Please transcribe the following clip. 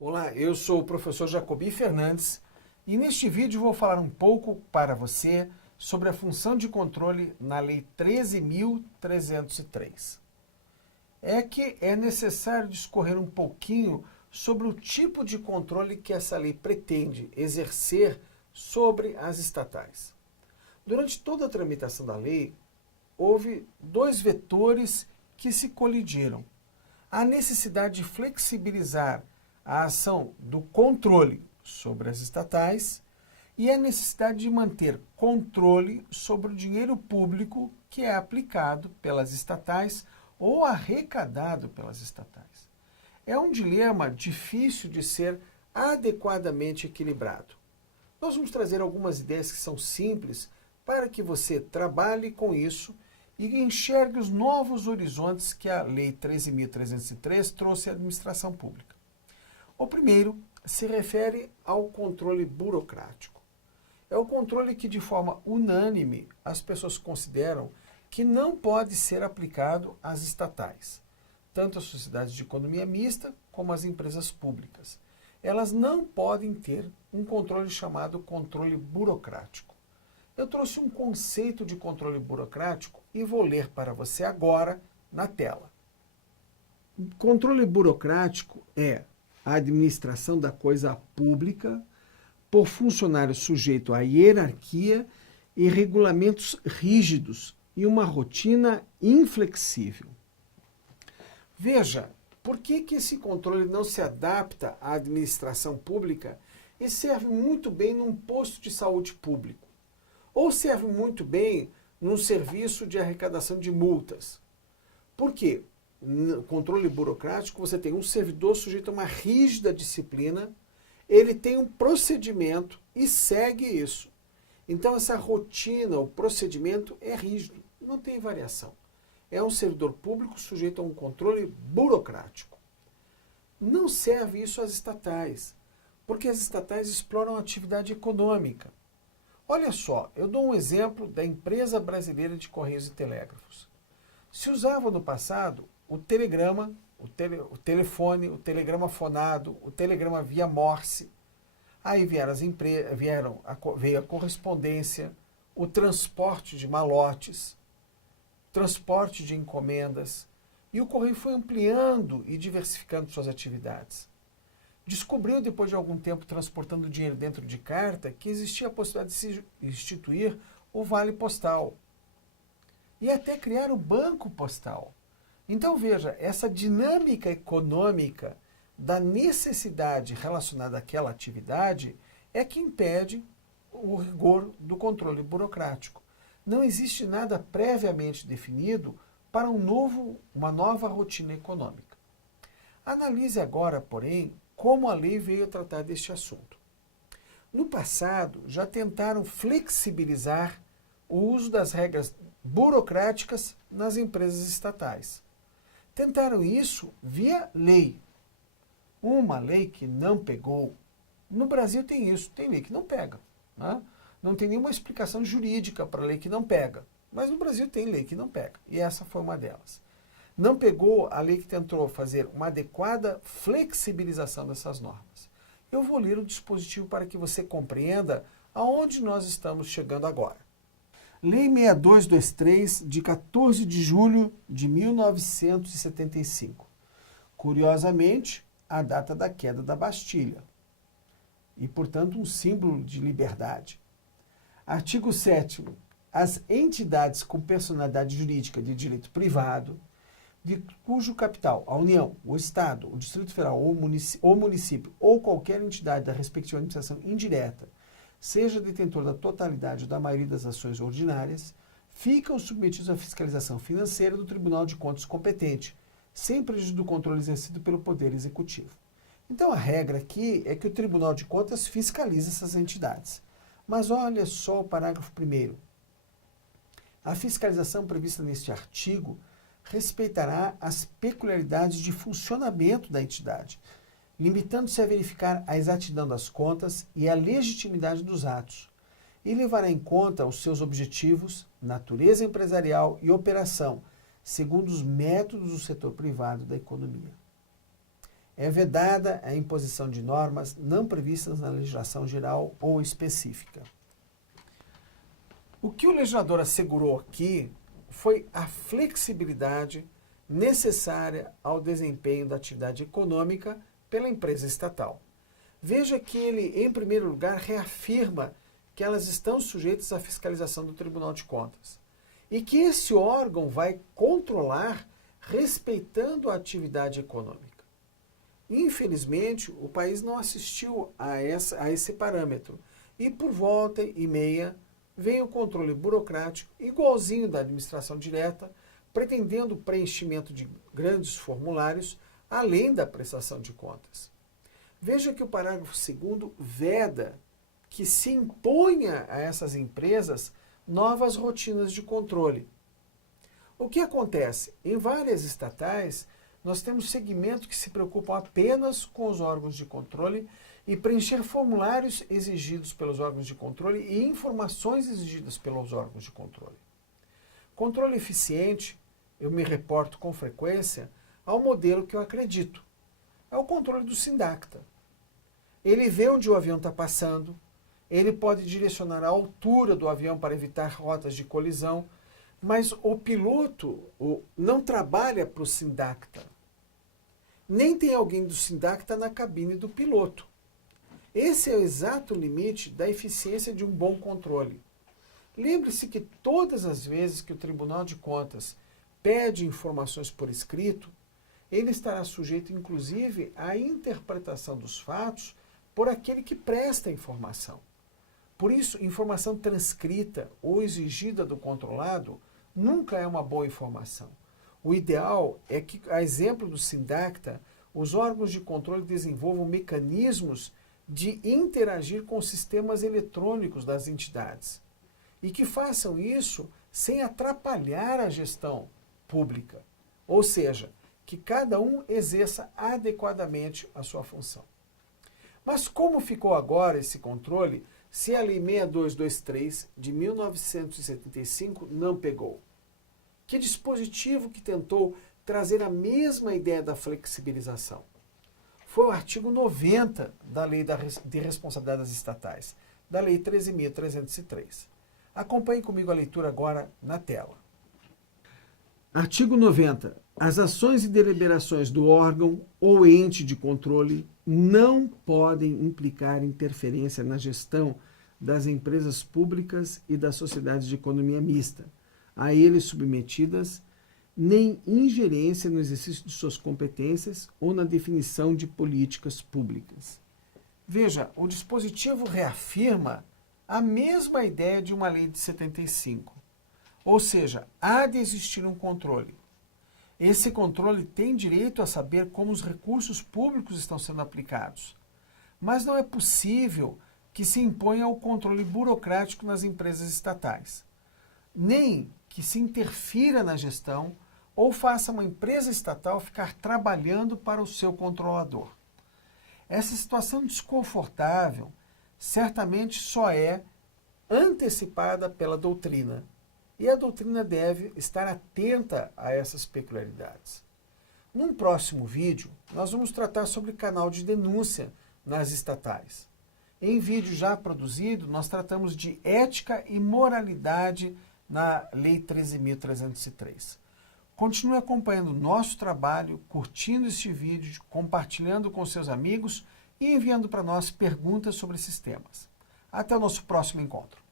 Olá, eu sou o professor Jacobi Fernandes e neste vídeo vou falar um pouco para você sobre a função de controle na Lei 13.303. É que é necessário discorrer um pouquinho sobre o tipo de controle que essa lei pretende exercer sobre as estatais. Durante toda a tramitação da lei, houve dois vetores que se colidiram. A necessidade de flexibilizar a ação do controle sobre as estatais e a necessidade de manter controle sobre o dinheiro público que é aplicado pelas estatais ou arrecadado pelas estatais. É um dilema difícil de ser adequadamente equilibrado. Nós vamos trazer algumas ideias que são simples para que você trabalhe com isso e enxergue os novos horizontes que a Lei 13.303 trouxe à administração pública. O primeiro se refere ao controle burocrático. É o controle que, de forma unânime, as pessoas consideram que não pode ser aplicado às estatais, tanto as sociedades de economia mista como as empresas públicas. Elas não podem ter um controle chamado controle burocrático. Eu trouxe um conceito de controle burocrático e vou ler para você agora na tela. Controle burocrático é a administração da coisa pública por funcionário sujeito à hierarquia e regulamentos rígidos e uma rotina inflexível. Veja, por que esse controle não se adapta à administração pública e serve muito bem num posto de saúde público? Ou serve muito bem num serviço de arrecadação de multas? Por quê? No controle burocrático, você tem um servidor sujeito a uma rígida disciplina, ele tem um procedimento e segue isso. Então, essa rotina, o procedimento é rígido, não tem variação. É um servidor público sujeito a um controle burocrático. Não serve isso às estatais, porque as estatais exploram a atividade econômica. Olha só, eu dou um exemplo da Empresa Brasileira de Correios e Telégrafos. Se usava no passado o telegrama, o telefone, o telegrama fonado, o telegrama via Morse. Aí vieram veio a correspondência, o transporte de malotes, transporte de encomendas. E o correio foi ampliando e diversificando suas atividades. Descobriu, depois de algum tempo transportando dinheiro dentro de carta, que existia a possibilidade de se instituir o vale postal. E até criar o banco postal. Então veja, essa dinâmica econômica da necessidade relacionada àquela atividade é que impede o rigor do controle burocrático. Não existe nada previamente definido para uma nova rotina econômica. Analise agora, porém, como a lei veio tratar deste assunto. No passado, já tentaram flexibilizar o uso das regras burocráticas nas empresas estatais. Tentaram isso via lei. Uma lei que não pegou. No Brasil tem isso, tem lei que não pega. Né? Não tem nenhuma explicação jurídica para a lei que não pega. Mas no Brasil tem lei que não pega. E essa foi uma delas. Não pegou a lei que tentou fazer uma adequada flexibilização dessas normas. Eu vou ler o dispositivo para que você compreenda aonde nós estamos chegando agora. Lei 6223, de 14 de julho de 1975. Curiosamente, a data da queda da Bastilha. E, portanto, um símbolo de liberdade. Artigo 7º. As entidades com personalidade jurídica de direito privado, de cujo capital a União, o Estado, o Distrito Federal ou município ou qualquer entidade da respectiva administração indireta seja detentor da totalidade ou da maioria das ações ordinárias, ficam submetidos à fiscalização financeira do Tribunal de Contas competente, sem prejuízo do controle exercido pelo Poder Executivo. Então, a regra aqui é que o Tribunal de Contas fiscaliza essas entidades. Mas olha só o parágrafo 1º. A fiscalização prevista neste artigo respeitará as peculiaridades de funcionamento da entidade, limitando-se a verificar a exatidão das contas e a legitimidade dos atos, e levará em conta os seus objetivos, natureza empresarial e operação, segundo os métodos do setor privado da economia. É vedada a imposição de normas não previstas na legislação geral ou específica. O que o legislador assegurou aqui foi a flexibilidade necessária ao desempenho da atividade econômica pela empresa estatal. Veja que ele, em primeiro lugar, reafirma que elas estão sujeitas à fiscalização do Tribunal de Contas e que esse órgão vai controlar respeitando a atividade econômica. Infelizmente, o país não assistiu a esse parâmetro e, por volta e meia, vem o controle burocrático igualzinho da administração direta, pretendendo o preenchimento de grandes formulários, além da prestação de contas. Veja que o parágrafo 2º veda que se imponha a essas empresas novas rotinas de controle. O que acontece? Em várias estatais, nós temos segmentos que se preocupam apenas com os órgãos de controle e preencher formulários exigidos pelos órgãos de controle e informações exigidas pelos órgãos de controle. Controle eficiente, eu me reporto com frequência ao modelo que eu acredito. É o controle do SINDACTA. Ele vê onde o avião está passando, ele pode direcionar a altura do avião para evitar rotas de colisão, mas o piloto não trabalha para o SINDACTA. Nem tem alguém do SINDACTA na cabine do piloto. Esse é o exato limite da eficiência de um bom controle. Lembre-se que todas as vezes que o Tribunal de Contas pede informações por escrito, ele estará sujeito, inclusive, à interpretação dos fatos por aquele que presta a informação. Por isso, informação transcrita ou exigida do controlado nunca é uma boa informação. O ideal é que, a exemplo do SINDACTA, os órgãos de controle desenvolvam mecanismos de interagir com os sistemas eletrônicos das entidades e que façam isso sem atrapalhar a gestão pública, ou seja, que cada um exerça adequadamente a sua função. Mas como ficou agora esse controle se a Lei 6223 de 1975 não pegou? Que dispositivo que tentou trazer a mesma ideia da flexibilização? Foi o artigo 90 da Lei de Responsabilidade das Estatais, da Lei 13.303. Acompanhe comigo a leitura agora na tela. Artigo 90. As ações e deliberações do órgão ou ente de controle não podem implicar interferência na gestão das empresas públicas e das sociedades de economia mista, a eles submetidas, nem ingerência no exercício de suas competências ou na definição de políticas públicas. Veja, o dispositivo reafirma a mesma ideia de uma lei de 75. Ou seja, há de existir um controle. Esse controle tem direito a saber como os recursos públicos estão sendo aplicados. Mas não é possível que se imponha o controle burocrático nas empresas estatais, nem que se interfira na gestão ou faça uma empresa estatal ficar trabalhando para o seu controlador. Essa situação desconfortável certamente só é antecipada pela doutrina, e a doutrina deve estar atenta a essas peculiaridades. Num próximo vídeo, nós vamos tratar sobre canal de denúncia nas estatais. Em vídeo já produzido, nós tratamos de ética e moralidade na Lei 13.303. Continue acompanhando o nosso trabalho, curtindo este vídeo, compartilhando com seus amigos e enviando para nós perguntas sobre esses temas. Até o nosso próximo encontro.